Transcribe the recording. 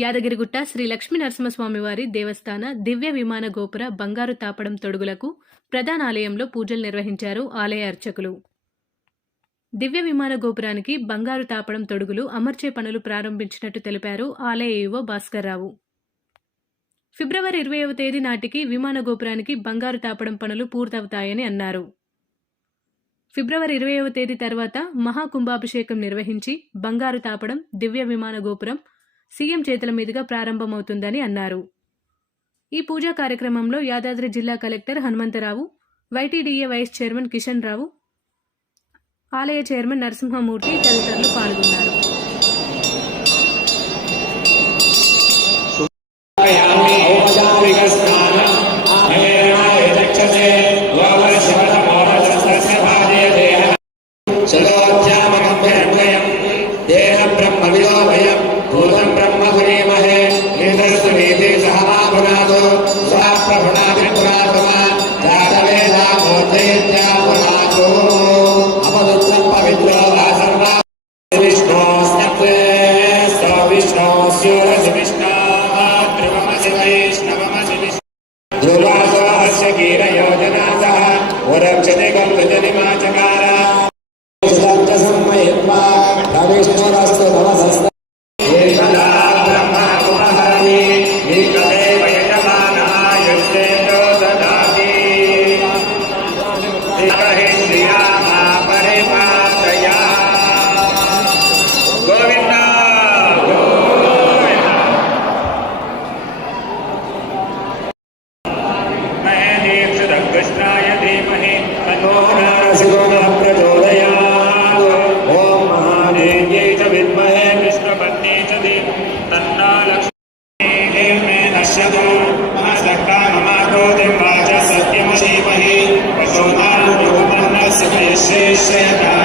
యాదగిరిగుట్ట శ్రీ లక్ష్మీ నరసింహస్వామివారి దేవస్థాన దివ్య విమాన గోపుర బంగారు తాపడం తొడుగులకు ప్రధాన ఆలయంలో పూజలు నిర్వహించారు ఆలయ అర్చకులు. దివ్య విమాన గోపురానికి బంగారు తాపడం తొడుగులు అమర్చే పనులు ప్రారంభించినట్టు తెలిపారు ఆలయ ఈవో భాస్కర్రావు. ఫిబ్రవరి 20వ తేదీ నాటికి విమాన గోపురానికి బంగారు తాపడం పనులు పూర్తవుతాయని అన్నారు. ఫిబ్రవరి 20వ తేదీ తర్వాత మహాకుంభాభిషేకం నిర్వహించి బంగారు తాపడం దివ్య విమాన గోపురం సీఎం చేతుల మీదుగా ప్రారంభమవుతుందని అన్నారు. ఈ పూజా కార్యక్రమంలో యాదాద్రి జిల్లా collector Hanumantharao, YTDA vice chairman Kishan Rao, ఆలయ చైర్మన్ నరసింహమూర్తి తదితరులు పాల్గొన్నారు. Say